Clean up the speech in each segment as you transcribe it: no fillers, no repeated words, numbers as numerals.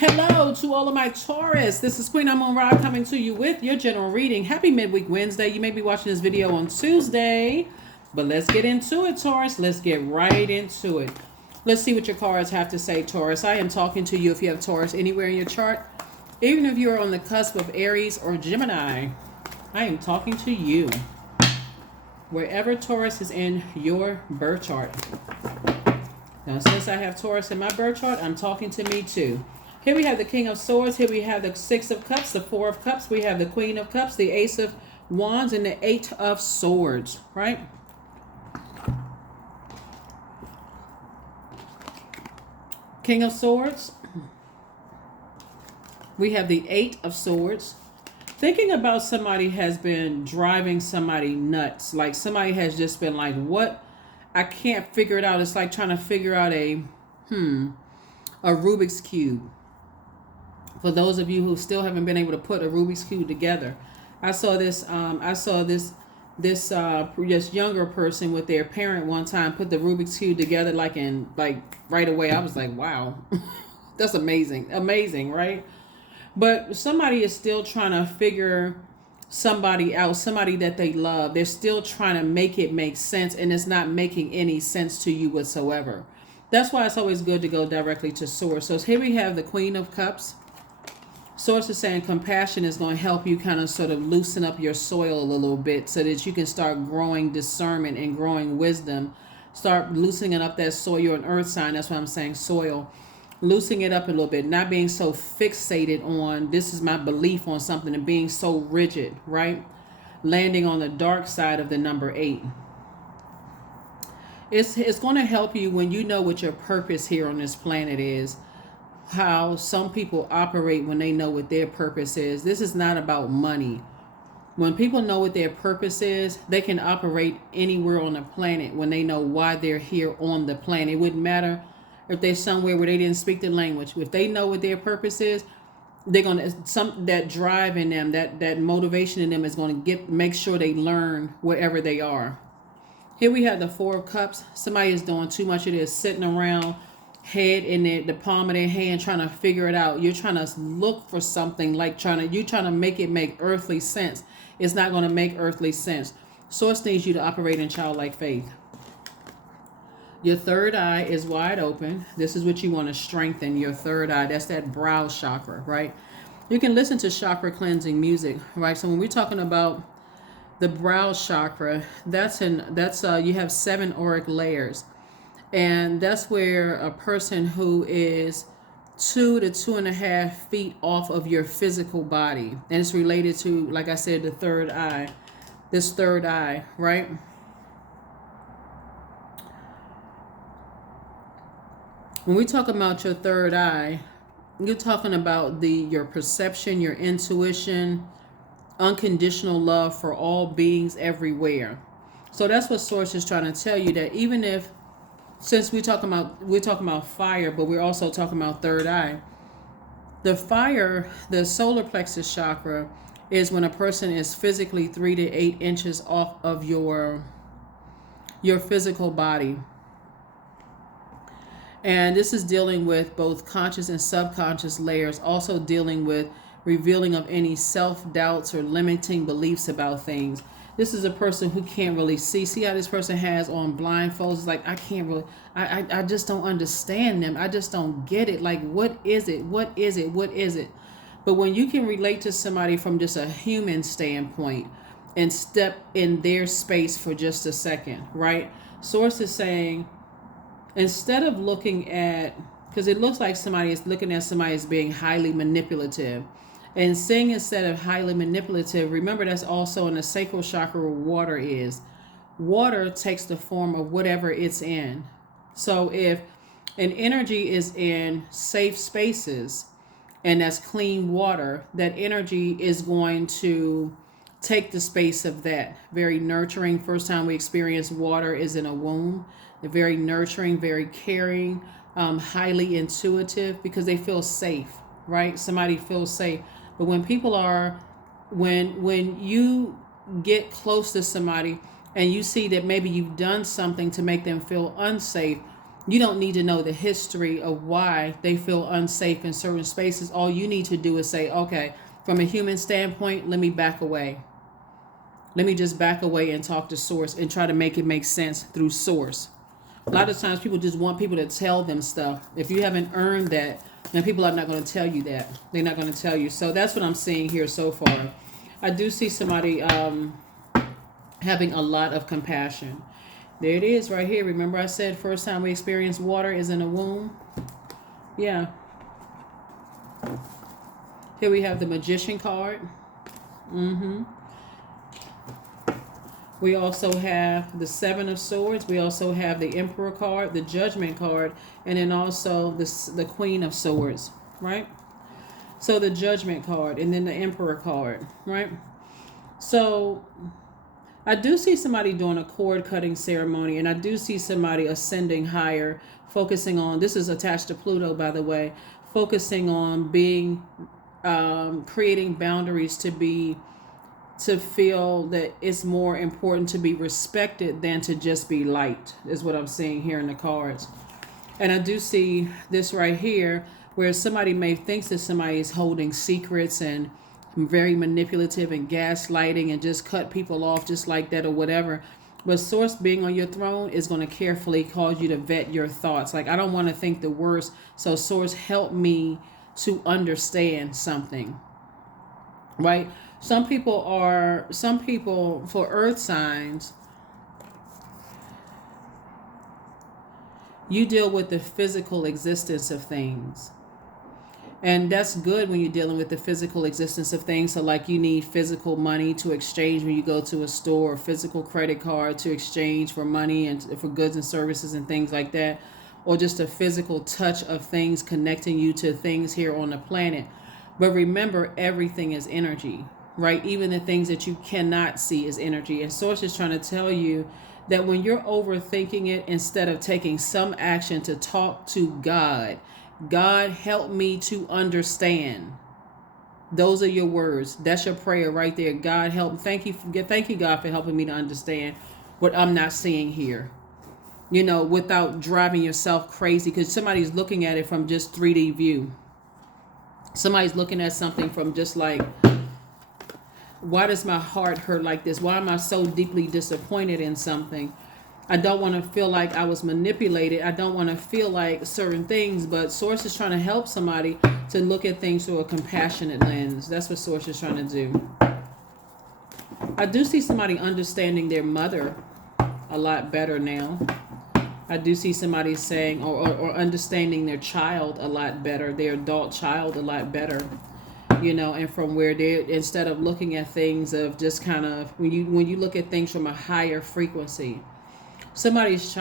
Hello to all of my Taurus. This is Queen Amun Ra coming to you with your general reading. Happy midweek Wednesday. You may be watching this video on Tuesday, but let's get into it, Taurus. Let's get right into it. Let's see what your cards have to say, Taurus. I am talking to you if you have Taurus anywhere in your chart, even if you are on the cusp of Aries or Gemini. I am talking to you wherever Taurus is in your birth chart. Now, since I have Taurus in my birth chart, I'm talking to me too. Here we have the King of Swords. Here we have the Six of Cups, the Four of Cups. We have the Queen of Cups, the Ace of Wands, and the Eight of Swords, right? King of Swords. We have the Eight of Swords. Thinking about somebody has been driving somebody nuts. Like somebody has just been like, what? I can't figure it out. It's like trying to figure out a Rubik's Cube. For those of you who still haven't been able to put a Rubik's Cube together, I saw this younger person with their parent one time put the Rubik's Cube together like right away. I was like, wow, that's amazing, right? But somebody is still trying to figure somebody out, somebody that they love. They're still trying to make it make sense, and it's not making any sense to you whatsoever. That's why it's always good to go directly to source. So here we have the Queen of Cups. Source is saying compassion is going to help you kind of sort of loosen up your soil a little bit so that you can start growing discernment and growing wisdom. Start loosening up that soil. You're an earth sign. That's why I'm saying soil. Loosening it up a little bit. Not being so fixated on this is my belief on something and being so rigid, right? Landing on the dark side of the number 8. It's going to help you when you know what your purpose here on this planet is. How some people operate when they know what their purpose is. This is not about money. When people know what their purpose is, they can operate anywhere on the planet when they know why they're here on the planet. It wouldn't matter if they're somewhere where they didn't speak the language. If they know what their purpose is, they're going to, that drive in them, that motivation in them is going to make sure they learn wherever they are. Here we have the Four of Cups. Somebody is doing too much of this, sitting around, head in the palm of their hand, trying to figure it out. You're trying to look for something, like you're trying to make it make earthly sense. It's not going to make earthly sense. Source needs you to operate in childlike faith. Your third eye is wide open. This is what you want to strengthen, your third eye. That's that brow chakra, right? You can listen to chakra cleansing music, right? So when we're talking about the brow chakra, you have 7 auric layers. And that's where a person who is 2 to 2.5 feet off of your physical body. And it's related to, like I said, the third eye. This third eye, right? When we talk about your third eye, you're talking about your perception, your intuition, unconditional love for all beings everywhere. So that's what Source is trying to tell you, that even if, since we're talking about fire, but we're also talking about third eye. The fire, the solar plexus chakra, is when a person is physically 3 to 8 inches off of your physical body. And this is dealing with both conscious and subconscious layers, also dealing with revealing of any self-doubts or limiting beliefs about things. This is a person who can't really see. See how this person has on blindfolds? It's like, I can't really, I just don't understand them. I just don't get it. Like, what is it? What is it? What is it? But when you can relate to somebody from just a human standpoint and step in their space for just a second, right? Source is saying, instead of looking at, because it looks like somebody is looking at somebody as being highly manipulative. And saying instead of highly manipulative, remember that's also in the sacral chakra where water is. Water takes the form of whatever it's in. So if an energy is in safe spaces and that's clean water, that energy is going to take the space of that. Very nurturing. First time we experience water is in a womb. They're very nurturing, very caring, highly intuitive because they feel safe, right? Somebody feels safe. But when people are, when you get close to somebody and you see that maybe you've done something to make them feel unsafe, You don't need to know the history of why they feel unsafe in certain spaces. All you need to do is say, okay, from a human standpoint, let me back away. Let me just back away and talk to source and try to make it make sense through source. A lot of times people just want people to tell them stuff. If you haven't earned that, then people are not going to tell you that. They're not going to tell you. So that's what I'm seeing here so far. I do see somebody having a lot of compassion. There it is right here. Remember I said first time we experience water is in a womb? Yeah. Here we have the Magician card. We also have the Seven of Swords. We also have the Emperor card, the Judgment card, and then also the Queen of Swords, right? So the Judgment card and then the Emperor card, right? So I do see somebody doing a cord cutting ceremony, and I do see somebody ascending higher, focusing on, this is attached to Pluto, by the way, focusing on being, creating boundaries to feel that it's more important to be respected than to just be liked, is what I'm seeing here in the cards. And I do see this right here where somebody may think that somebody is holding secrets and very manipulative and gaslighting and just cut people off just like that or whatever. But source being on your throne is going to carefully cause you to vet your thoughts. Like, I don't want to think the worst. So source, help me to understand something, right? Some people for earth signs, you deal with the physical existence of things. And that's good when you're dealing with the physical existence of things. So like you need physical money to exchange when you go to a store, or physical credit card to exchange for money and for goods and services and things like that. Or just a physical touch of things connecting you to things here on the planet. But remember, everything is energy, right? Even the things that you cannot see is energy. And Source is trying to tell you that when you're overthinking it, instead of taking some action to talk to God, God, help me to understand. Those are your words. That's your prayer right there. God, help. Thank you, God, for helping me to understand what I'm not seeing here. You know, without driving yourself crazy, because somebody's looking at it from just 3D view. Somebody's looking at something from just like, why does my heart hurt like this? Why am I so deeply disappointed in something? I don't want to feel like I was manipulated. I don't want to feel like certain things, but Source is trying to help somebody to look at things through a compassionate lens. That's what Source is trying to do. I do see somebody understanding their mother a lot better now. I do see somebody saying or understanding their child a lot better, their adult child a lot better. You know, and from where they, instead of looking at things of just kind of, when you look at things from a higher frequency, somebody's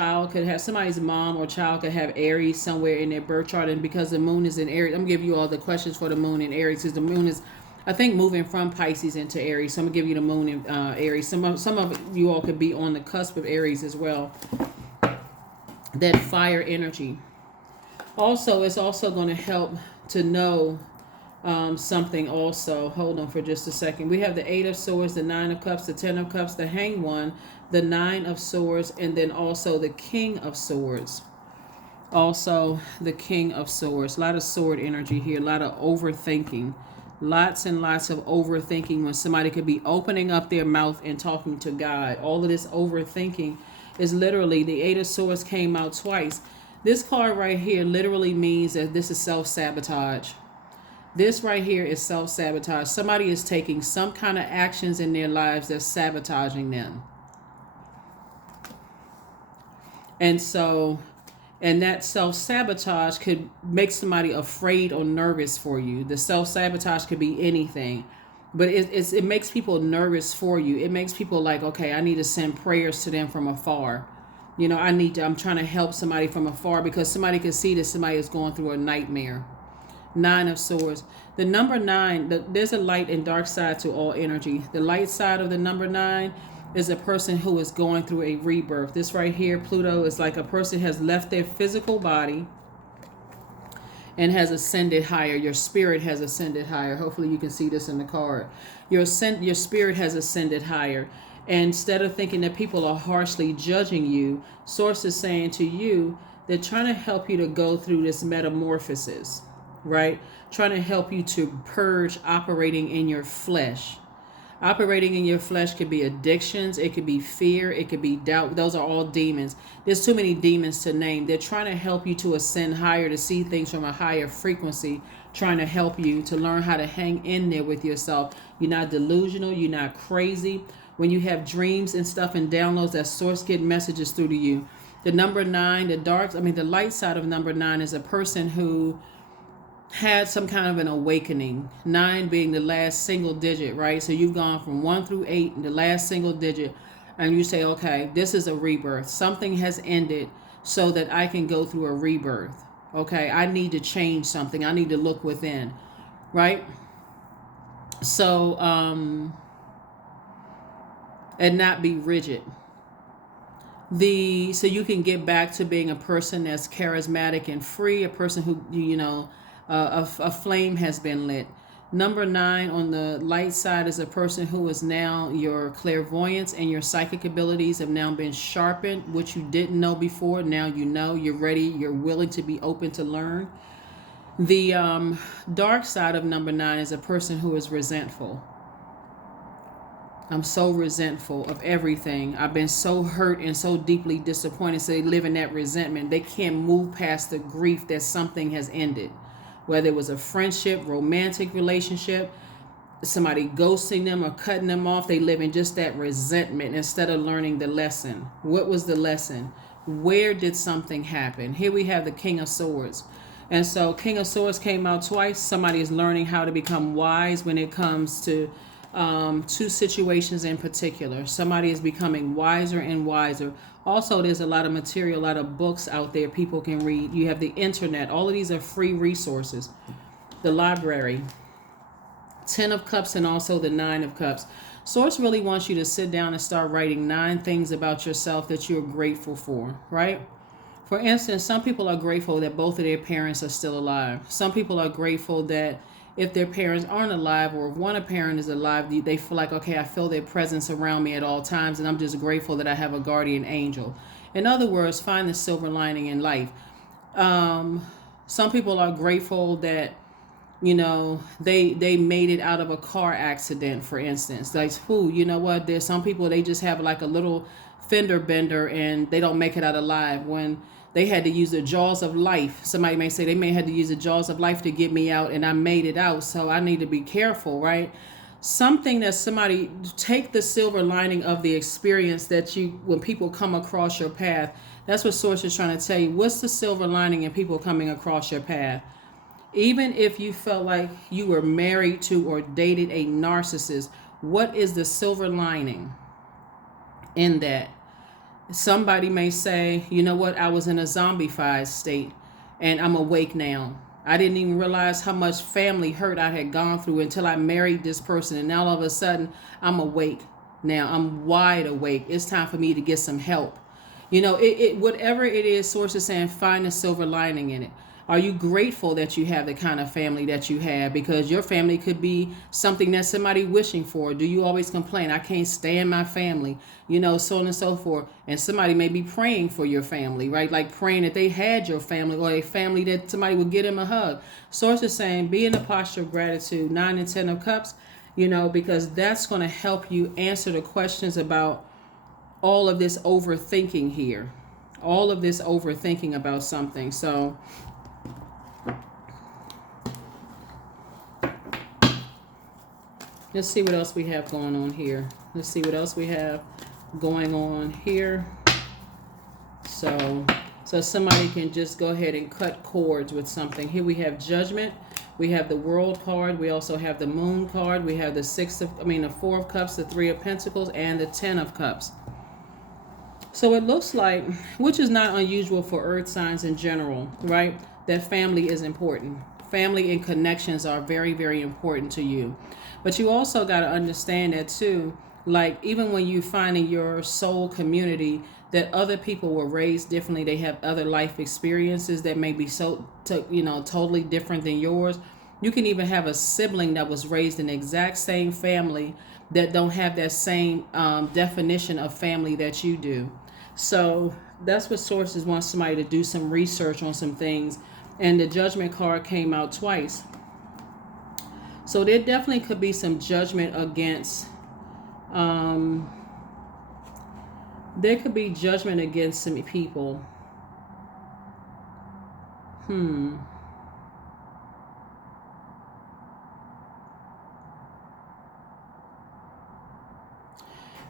mom or child could have Aries somewhere in their birth chart, and because the moon is in Aries, I'm gonna give you all the questions for the moon in Aries, because the moon is, I think, moving from Pisces into Aries. So I'm gonna give you the moon in Aries. Some of you all could be on the cusp of Aries as well. That fire energy. Also, it's also going to help to know something also. Hold on for just a second. We have the 8 of Swords, the 9 of Cups, the 10 of Cups, the Hanged One, the 9 of Swords, and then also the King of Swords. Also, the King of Swords. A lot of sword energy here. A lot of overthinking. Lots and lots of overthinking when somebody could be opening up their mouth and talking to God. All of this overthinking is literally, the 8 of Swords came out twice. This card right here literally means that this is self-sabotage. This right here is self-sabotage. Somebody is taking some kind of actions in their lives that's sabotaging them. And so, and that self-sabotage could make somebody afraid or nervous for you. The self-sabotage could be anything. But it makes people nervous for you. It makes people like, okay, I need to send prayers to them from afar. You know, I'm trying to help somebody from afar, because somebody can see that somebody is going through a nightmare. 9 of Swords. The number 9, there's a light and dark side to all energy. The light side of the number 9 is a person who is going through a rebirth. This right here, Pluto, is like a person has left their physical body and has ascended higher. Your spirit has ascended higher. Hopefully you can see this in the card. Your spirit has ascended higher. And instead of thinking that people are harshly judging you, Source is saying to you They're trying to help you to go through this metamorphosis, right? Trying to help you to purge operating in your flesh. Operating in your flesh could be addictions, it could be fear, it could be doubt. Those are all demons. There's too many demons to name. They're trying to help you to ascend higher, to see things from a higher frequency, trying to help you to learn how to hang in there with yourself. You're not delusional, you're not crazy. When you have dreams and stuff and downloads, that source get messages through to you. The number 9, the light side of number 9 is a person who had some kind of an awakening. 9 being the last single digit, right? So you've gone from 1 through 8, the last single digit, and you say, okay, this is a rebirth. Something has ended so that I can go through a rebirth. Okay, I need to change something. I need to look within, right? So, and not be rigid. So you can get back to being a person that's charismatic and free, a person who, a flame has been lit. Number 9 on the light side is a person who is now, your clairvoyance and your psychic abilities have now been sharpened, which you didn't know before. Now you know, you're ready, you're willing to be open to learn. The dark side of number 9 is a person who is resentful. I'm so resentful of everything. I've been so hurt and so deeply disappointed. So they live in that resentment. They can't move past the grief that something has ended. Whether it was a friendship, romantic relationship, somebody ghosting them or cutting them off, they live in just that resentment instead of learning the lesson. What was the lesson? Where did something happen? Here we have the King of Swords. And so King of Swords came out twice. Somebody is learning how to become wise when it comes to two situations in particular. Somebody is becoming wiser and wiser. Also, there's a lot of material, a lot of books out there people can read. You have the internet. All of these are free resources. The library. 10 of Cups and also the 9 of Cups. Source really wants you to sit down and start writing 9 things about yourself that you're grateful for, right? For instance, some people are grateful that both of their parents are still alive. Some people are grateful that if their parents aren't alive, or if one parent is alive, they feel like, okay, I feel their presence around me at all times, and I'm just grateful that I have a guardian angel. In other words, find the silver lining in life. Some people are grateful that, they made it out of a car accident, for instance. Like, you know what? There's some people, they just have like a little fender bender and they don't make it out alive. When they had to use the jaws of life. Somebody may say they may have to use the jaws of life to get me out, and I made it out, so I need to be careful, right? Something that somebody, take the silver lining of the experience that when people come across your path. That's what Source is trying to tell you. What's the silver lining in people coming across your path? Even if you felt like you were married to or dated a narcissist, what is the silver lining in that? Somebody may say, you know what, I was in a zombified state and I'm awake now. I didn't even realize how much family hurt I had gone through until I married this person. And now all of a sudden I'm awake now. I'm wide awake. It's time for me to get some help. Whatever it is, Source is saying, find a silver lining in it. Are you grateful that you have the kind of family that you have? Because your family could be something that somebody wishing for. Do you always complain, I can't stand my family, so on and so forth. And somebody may be praying for your family, right? Like praying that they had your family, or a family that somebody would give them a hug. Source is saying, be in a posture of gratitude. 9 and 10 of Cups, because that's going to help you answer the questions about all of this overthinking here. All of this overthinking about something. So let's see what else we have going on here. So somebody can just go ahead and cut cords with something. Here we have Judgment. We have the World card. We also have the Moon card. We have the 4 of Cups, the 3 of Pentacles, and the 10 of Cups. So it looks like, which is not unusual for earth signs in general, right? That family is important. Family and connections are very, very important to you. But you also got to understand that too, like even when you find in your soul community that other people were raised differently, they have other life experiences that may be totally different than yours. You can even have a sibling that was raised in the exact same family that don't have that same definition of family that you do. So that's what sources want somebody to do some research on some things. And the judgment card came out twice. So there definitely could be some judgment against, there could be judgment against some people.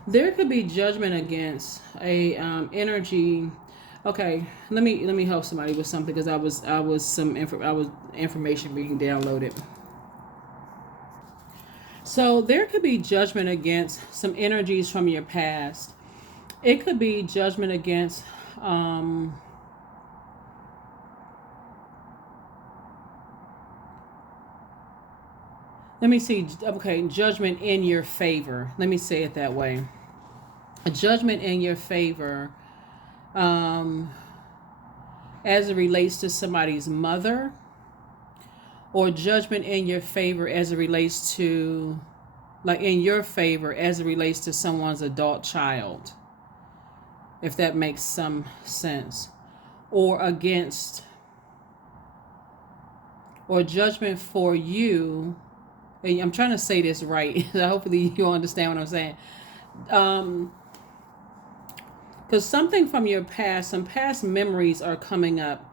There could be judgment against a energy. Okay, let me help somebody with something, because I was information being downloaded. So there could be judgment against some energies from your past. It could be judgment against let me see. Okay, judgment in your favor. Let me say it that way. A judgment in your favor, as it relates to somebody's mother, or judgment in your favor as it relates to, like in your favor as it relates to someone's adult child, if that makes some sense, or against, or judgment for you. And I'm trying to say this right. Hopefully you understand what I'm saying. Because something from your past, some past memories are coming up,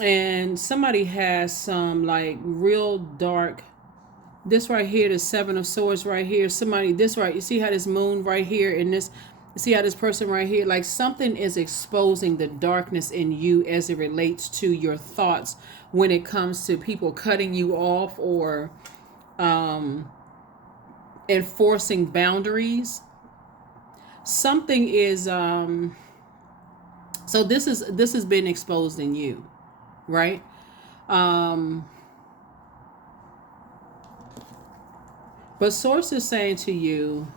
and somebody has some like real dark, this right here, the Seven of Swords right here, somebody, this right, you see how this moon right here, and this, you see how this person right here, like something is exposing the darkness in you as it relates to your thoughts when it comes to people cutting you off, or enforcing boundaries. Something is so this has been exposed in you, right? But source is saying to you,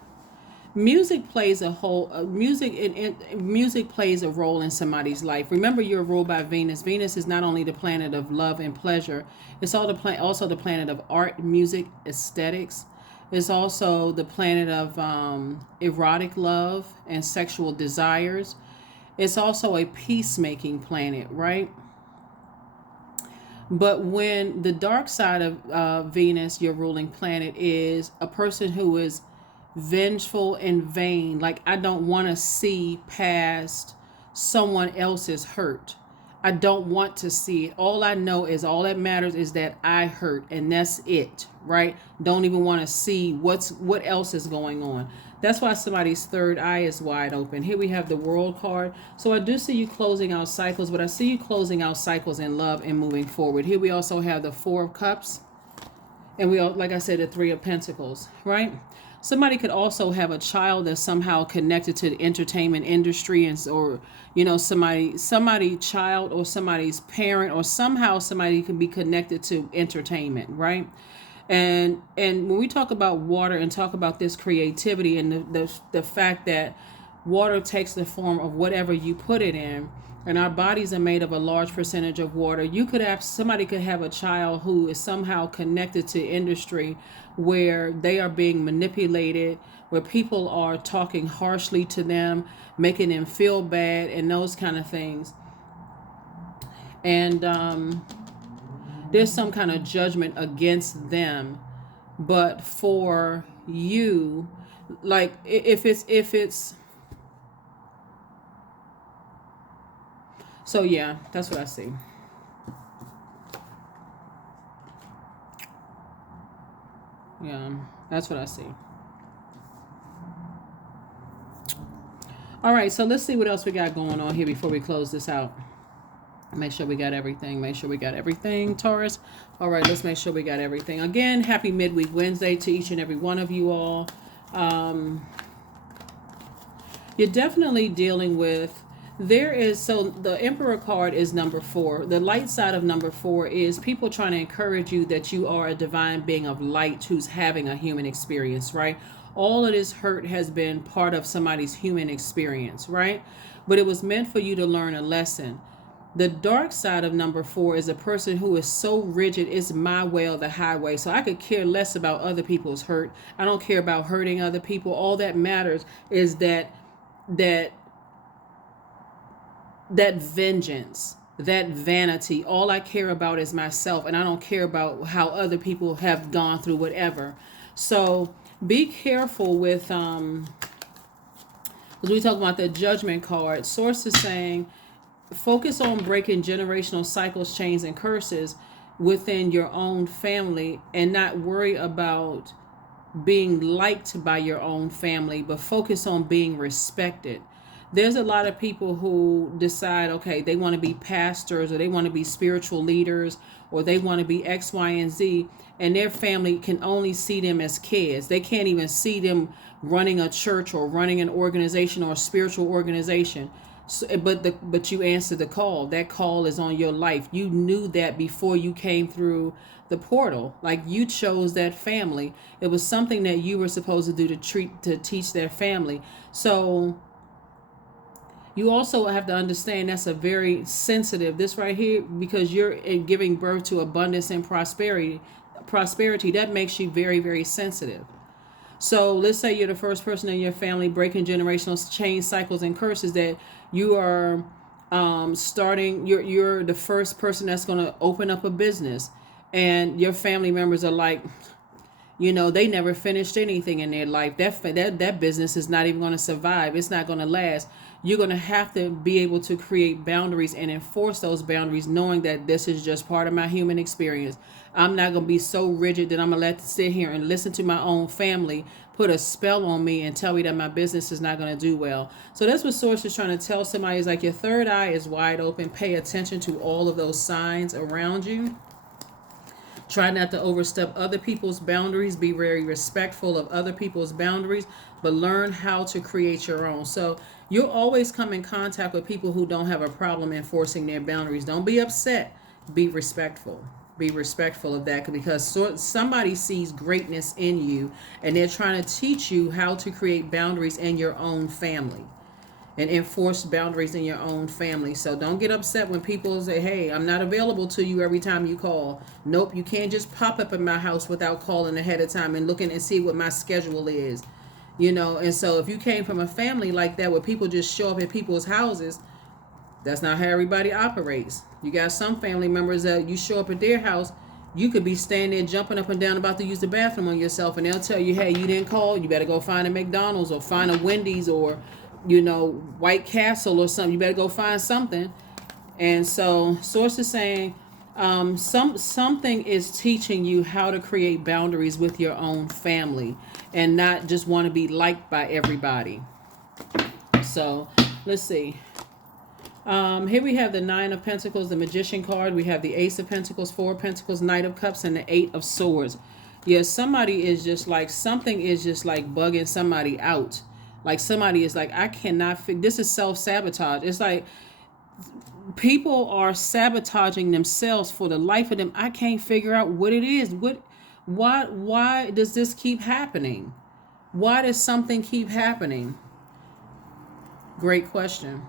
music plays a whole music plays a role in somebody's life. Remember, you're ruled by Venus. Venus is not only the planet of love and pleasure, it's also the planet of art, music, aesthetics. It's also the planet of erotic love and sexual desires. It's also a peacemaking planet, right? But when the dark side of Venus, your ruling planet, is a person who is vengeful and vain, like I don't want to see past someone else's hurt. I don't want to see it. All I know is, all that matters is that I hurt, and that's it, right? Don't even want to see what else is going on. That's why somebody's third eye is wide open. Here we have the World card. So I do see you closing out cycles, but I see you closing out cycles in love and moving forward. Here we also have the Four of Cups, and we all, like I said, the Three of Pentacles, right? Somebody could also have a child that's somehow connected to the entertainment industry, and or somebody child, or somebody's parent, or somehow somebody can be connected to entertainment, right? And when we talk about water and talk about this creativity, and the fact that water takes the form of whatever you put it in, and our bodies are made of a large percentage of water. Somebody could have a child who is somehow connected to industry, where they are being manipulated, where people are talking harshly to them, making them feel bad, and those kind of things. And there's some kind of judgment against them. But for you, like if it's so yeah, that's what I see. Yeah, that's what I see. All right, so let's see what else we got going on here before we close this out. Make sure we got everything. Make sure we got everything, Taurus. All right, let's make sure we got everything. Again, happy midweek Wednesday to each and every one of you all. You're definitely dealing with, so the Emperor card is number 4. The light side of number 4 is people trying to encourage you that you are a divine being of light who's having a human experience, right? All of this hurt has been part of somebody's human experience, right? But it was meant for you to learn a lesson. The dark side of number 4 is a person who is so rigid, it's my way or the highway. So I could care less about other people's hurt. I don't care about hurting other people. All that matters is that that vengeance, that vanity. All I care about is myself, and I don't care about how other people have gone through whatever. So be careful with as we talk about the judgment card. Source is saying focus on breaking generational cycles, chains, and curses within your own family, and not worry about being liked by your own family, but focus on being respected. There's a lot of people who decide, okay, they want to be pastors, or they want to be spiritual leaders, or they want to be X, Y, and Z, and their family can only see them as kids. They can't even see them running a church or running an organization or a spiritual organization. So, but you answer the call. That call is on your life. You knew that before you came through the portal. Like, you chose that family. It was something that you were supposed to do to teach their family. So you also have to understand that's a very sensitive, this right here, because you're giving birth to abundance and prosperity, that makes you very, very sensitive. So let's say you're the first person in your family breaking generational chain cycles and curses, that you are starting, you're the first person that's going to open up a business, and your family members are like, they never finished anything in their life. That business is not even going to survive. It's not going to last. You're going to have to be able to create boundaries and enforce those boundaries, knowing that this is just part of my human experience. I'm not going to be so rigid that I'm going to let sit here and listen to my own family put a spell on me and tell me that my business is not going to do well. So that's what Source is trying to tell somebody, is like, your third eye is wide open. Pay attention to all of those signs around you. Try not to overstep other people's boundaries. Be very respectful of other people's boundaries, but learn how to create your own. So you'll always come in contact with people who don't have a problem enforcing their boundaries. Don't be upset. Be respectful. Be respectful of that, because somebody sees greatness in you, and they're trying to teach you how to create boundaries in your own family and enforce boundaries in your own family. So don't get upset when people say, hey, I'm not available to you every time you call. Nope, you can't just pop up in my house without calling ahead of time and looking and see what my schedule is. And so if you came from a family like that, where people just show up at people's houses, that's not how everybody operates. You got some family members that you show up at their house, you could be standing there jumping up and down about to use the bathroom on yourself, and they'll tell you, hey, you didn't call, you better go find a McDonald's or find a Wendy's or White Castle or something. You better go find something. And so Source is saying something is teaching you how to create boundaries with your own family and not just want to be liked by everybody. So let's see. Here we have the Nine of Pentacles, the Magician card. We have the Ace of Pentacles, Four of Pentacles, Knight of Cups, and the Eight of Swords. Yeah, somebody is just like, something is just like bugging somebody out. Like, somebody is like, I cannot this is self-sabotage. It's like people are sabotaging themselves for the life of them. I can't figure out what it is. Why does this keep happening? Why does something keep happening? Great question.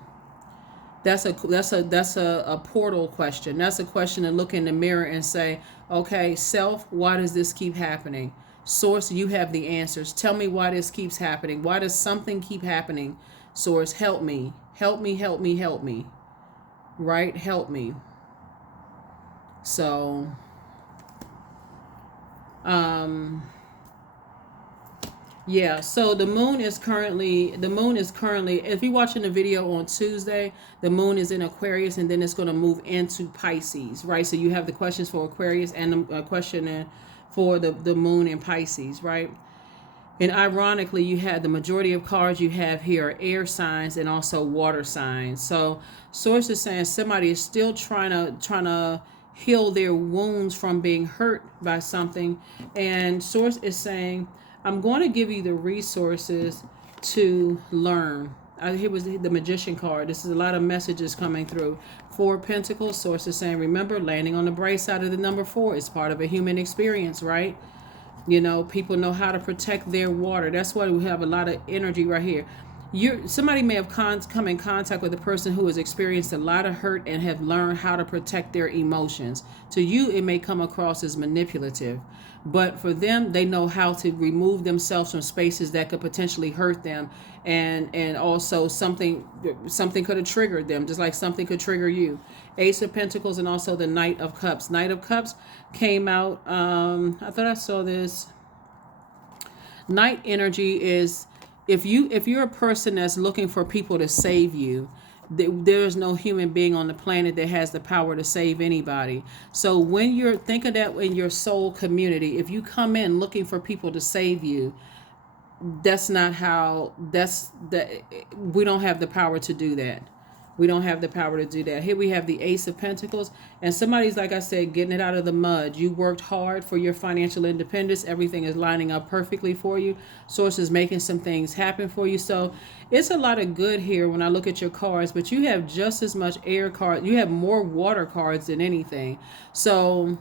That's a portal question. That's a question to look in the mirror and say, okay, self, why does this keep happening? Source, you have the answers. Tell me why this keeps happening. Why does something keep happening? Source, help me. Help me, help me, help me. Right? Help me. So, yeah, so the moon is currently, if you're watching the video on Tuesday, the moon is in Aquarius, and then it's going to move into Pisces, right? So you have the questions for Aquarius and the question for the moon in Pisces, right? And ironically, you have the majority of cards you have here are air signs and also water signs. So Source is saying somebody is still trying to heal their wounds from being hurt by something. And Source is saying, I'm going to give you the resources to learn. Here was the Magician card. This is a lot of messages coming through. Four of Pentacles. Source is saying, remember, landing on the bright side of the number 4 is part of a human experience, right? People know how to protect their water. That's why we have a lot of energy right here. somebody may have come in contact with a person who has experienced a lot of hurt and have learned how to protect their emotions. To you, it may come across as manipulative, but for them, they know how to remove themselves from spaces that could potentially hurt them, and also something could have triggered them, just like something could trigger you. Ace of Pentacles and also the Knight of Cups. Knight of Cups came out. I thought I saw this. Knight energy is, if you're a person that's looking for people to save you, there's no human being on the planet that has the power to save anybody. So when you're, think of that in your soul community, if you come in looking for people to save you, that's not how, we don't have the power to do that. We don't have the power to do that. Here we have the Ace of Pentacles, and somebody's, like I said, getting it out of the mud. You worked hard for your financial independence. Everything is lining up perfectly for you. Source is making some things happen for you. So it's a lot of good here when I look at your cards, but you have just as much air cards. You have more water cards than anything. So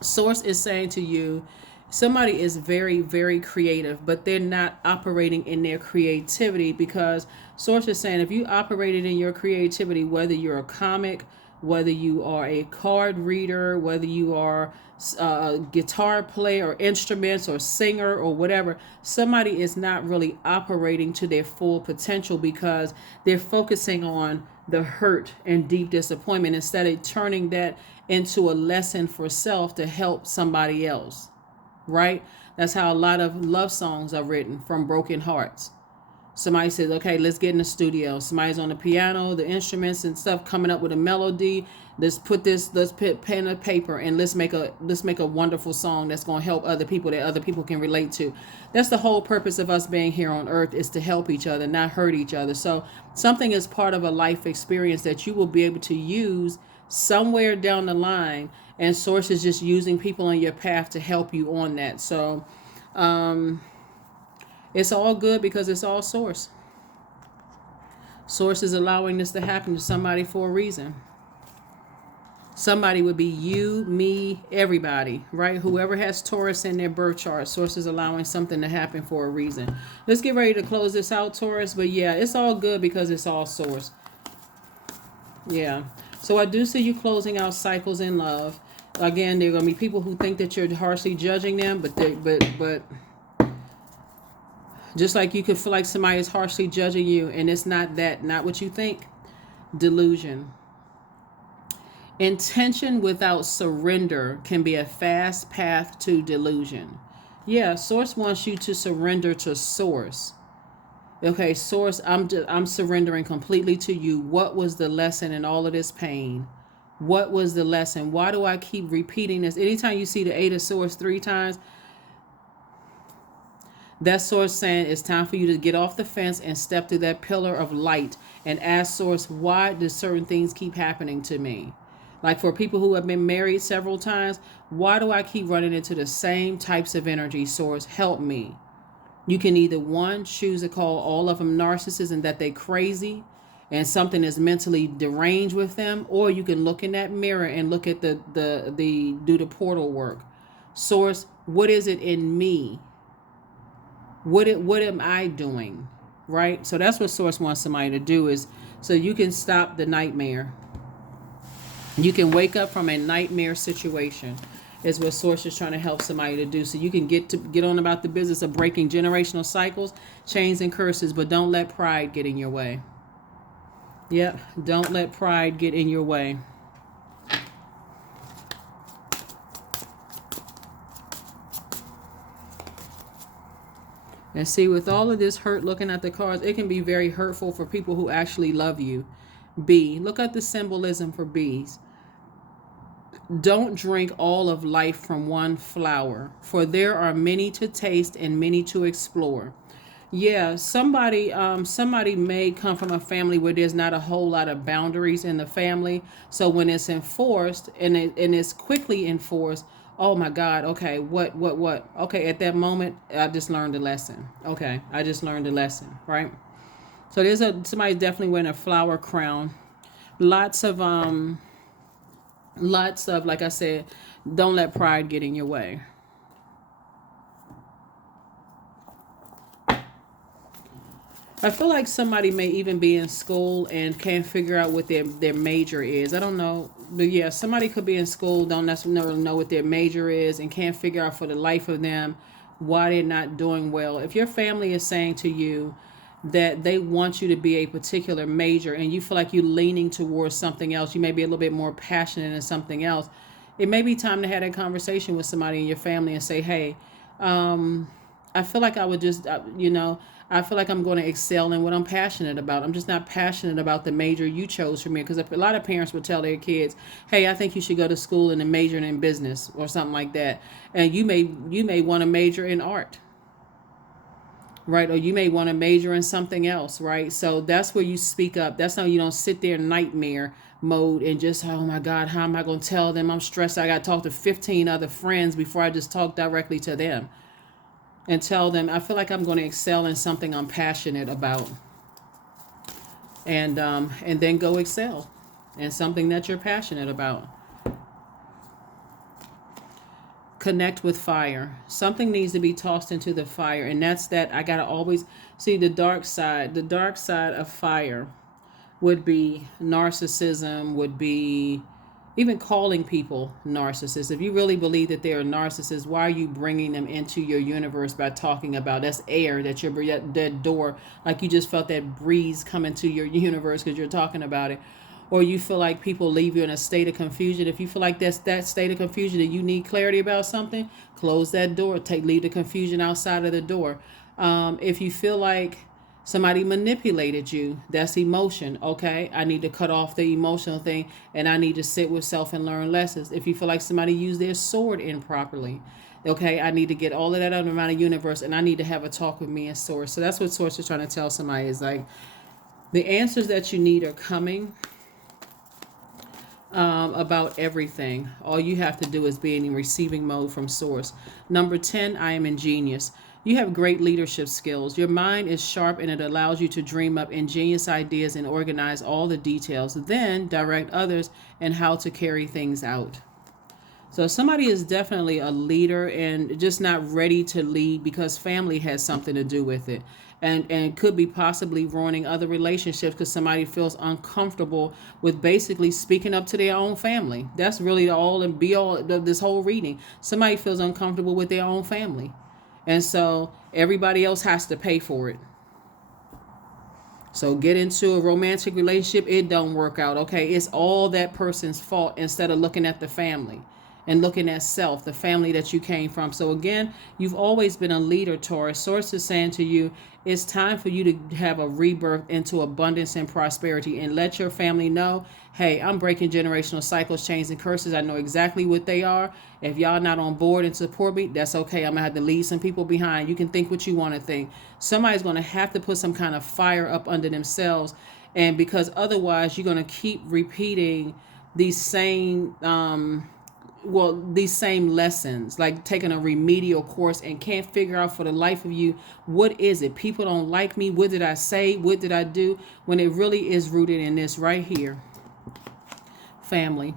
Source is saying to you, somebody is very, very creative, but they're not operating in their creativity, because Source is saying if you operated in your creativity, whether you're a comic, whether you are a card reader, whether you are a guitar player or instruments or singer or whatever, somebody is not really operating to their full potential because they're focusing on the hurt and deep disappointment instead of turning that into a lesson for self to help somebody else. Right? That's how a lot of love songs are written, from broken hearts. Somebody says, okay, let's get in the studio. Somebody's on the piano, the instruments and stuff, coming up with a melody. Let's put pen and paper, and let's make a wonderful song that's going to help other people, that other people can relate to. That's the whole purpose of us being here on earth, is to help each other, not hurt each other. So something is part of a life experience that you will be able to use somewhere down the line, and Source is just using people on your path to help you on that. So it's all good because it's all Source. Source is allowing this to happen to somebody for a reason. Somebody would be you, me, everybody, right? Whoever has Taurus in their birth chart, Source is allowing something to happen for a reason. Let's get ready to close this out, Taurus. But yeah, it's all good because it's all Source. Yeah. So I do see you closing out cycles in love. Again, there are going to be people who think that you're harshly judging them, but just like you could feel like somebody is harshly judging you, and it's not what you think. Delusion. Intention without surrender can be a fast path to delusion. Yeah, Source wants you to surrender to Source. Okay, Source, I'm surrendering completely to you. What was the lesson in all of this pain? What was the lesson? Why do I keep repeating this? Anytime you see the Eight of Swords 3 times, that Source saying it's time for you to get off the fence and step through that pillar of light and ask Source, why do certain things keep happening to me? Like for people who have been married several times, why do I keep running into the same types of energy? Source, help me. You can either, one, choose to call all of them narcissists and that they crazy and something is mentally deranged with them, or you can look in that mirror and look at do the portal work. Source, what is it in me? What am I doing? Right? So that's what Source wants somebody to do, is so you can stop the nightmare. You can wake up from a nightmare situation, is what Source is trying to help somebody to do. So you can get on about the business of breaking generational cycles, chains, and curses, but don't let pride get in your way. Yep, don't let pride get in your way. And see, with all of this hurt, looking at the cards, it can be very hurtful for people who actually love you. B, look at the symbolism for bees. Don't drink all of life from one flower, for there are many to taste and many to explore. Yeah, somebody may come from a family where there's not a whole lot of boundaries in the family. So when it's enforced and it's quickly enforced, oh my God, okay, what? Okay, at that moment, I just learned a lesson. Okay, I just learned a lesson, right? So there's somebody's definitely wearing a flower crown. Lots of, like I said, don't let pride get in your way. I feel like somebody may even be in school and can't figure out what their major is. I don't know. But yeah, somebody could be in school, don't necessarily know what their major is, and can't figure out for the life of them why they're not doing well. If your family is saying to you that they want you to be a particular major and you feel like you're leaning towards something else, you may be a little bit more passionate in something else, it may be time to have that conversation with somebody in your family and say, hey, I feel like I would just, I feel like I'm going to excel in what I'm passionate about. I'm just not passionate about the major you chose for me. Because a lot of parents would tell their kids, hey, I think you should go to school and major in business or something like that. And you may want to major in art, right? Or you may want to major in something else, right? So that's where you speak up. That's how you don't sit there in nightmare mode and just, oh my God, how am I going to tell them? I'm stressed. I got to talk to 15 other friends before I just talk directly to them and tell them, I feel like I'm going to excel in something I'm passionate about. And then go excel in something that you're passionate about. Connect with fire. Something needs to be tossed into the fire. And that's that I got to always see the dark side. The dark side of fire would be narcissism, would be even calling people narcissists. If you really believe that they're a narcissist, why are you bringing them into your universe by talking about that's air that you're that door, like you just felt that breeze come into your universe because you're talking about it. Or you feel like people leave you in a state of confusion. If you feel like that's that state of confusion and you need clarity about something, close that door. Leave the confusion outside of the door. If you feel like somebody manipulated you, that's emotion. Okay, I need to cut off the emotional thing and I need to sit with self and learn lessons. If you feel like somebody used their sword improperly, okay, I need to get all of that out of my universe and I need to have a talk with me and source. So that's what source is trying to tell somebody is like the answers that you need are coming. About everything. All you have to do is be in receiving mode from source. Number 10, I am ingenious. You have great leadership skills. Your mind is sharp and it allows you to dream up ingenious ideas and organize all the details, then direct others in how to carry things out. So somebody is definitely a leader and just not ready to lead because family has something to do with it. And could be possibly ruining other relationships because somebody feels uncomfortable with basically speaking up to their own family. That's really all and be all of this whole reading. Somebody feels uncomfortable with their own family. And so everybody else has to pay for it. So get into a romantic relationship, it don't work out. Okay, it's all that person's fault instead of looking at the family and looking at self, the family that you came from. So again, you've always been a leader, Taurus. Source is saying to you, it's time for you to have a rebirth into abundance and prosperity and let your family know, hey, I'm breaking generational cycles, chains, and curses. I know exactly what they are. If y'all not on board and support me, that's okay. I'm going to have to leave some people behind. You can think what you want to think. Somebody's going to have to put some kind of fire up under themselves. And because otherwise you're going to keep repeating these same these same lessons, like taking a remedial course and can't figure out for the life of you, what is it? People don't like me. What did I say? What did I do? When it really is rooted in this right here. Family.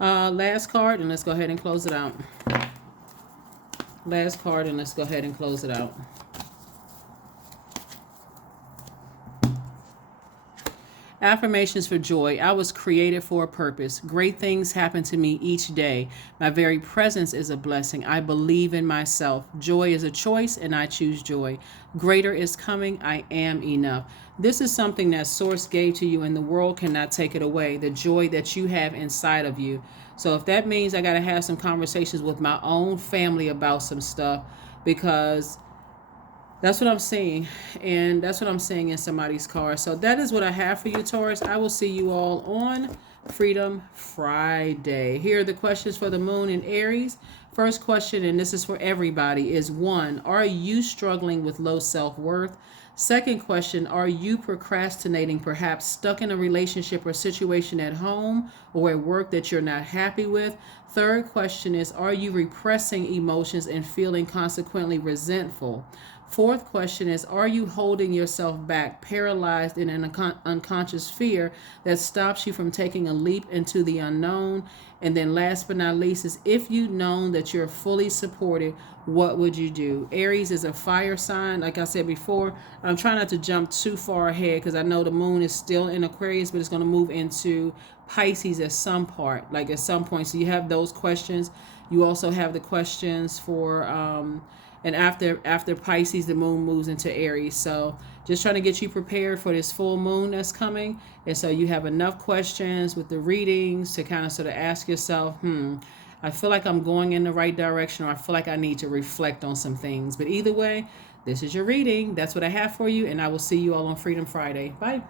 Last card, and let's go ahead and close it out. Last card, and let's go ahead and close it out. Affirmations for joy. I was created for a purpose. Great things happen to me each day. My very presence is a blessing. I believe in myself. Joy is a choice and I choose joy. Greater is coming. I am enough. This is something that Source gave to you and the world cannot take it away. The joy that you have inside of you. So if that means I got to have some conversations with my own family about some stuff, because that's what I'm seeing. And that's what I'm seeing in somebody's car. So that is what I have for you, Taurus. I will see you all on Freedom Friday. Here are the questions for the moon in Aries. First question, and this is for everybody, is 1, are you struggling with low self-worth? Second question, are you procrastinating, perhaps stuck in a relationship or situation at home or at work that you're not happy with? Third question is, are you repressing emotions and feeling consequently resentful? Fourth question is, are you holding yourself back, paralyzed in an unconscious fear that stops you from taking a leap into the unknown? And then last but not least is, if you'd known that you're fully supported, what would you do? Aries is a fire sign. Like I said before, I'm trying not to jump too far ahead because I know the moon is still in Aquarius, but it's going to move into Pisces at some part, like at some point. So you have those questions. You also have the questions for and after Pisces, the moon moves into Aries. So just trying to get you prepared for this full moon that's coming. And so you have enough questions with the readings to kind of sort of ask yourself, I feel like I'm going in the right direction, or I feel like I need to reflect on some things. But either way, this is your reading. That's what I have for you. And I will see you all on Freedom Friday. Bye.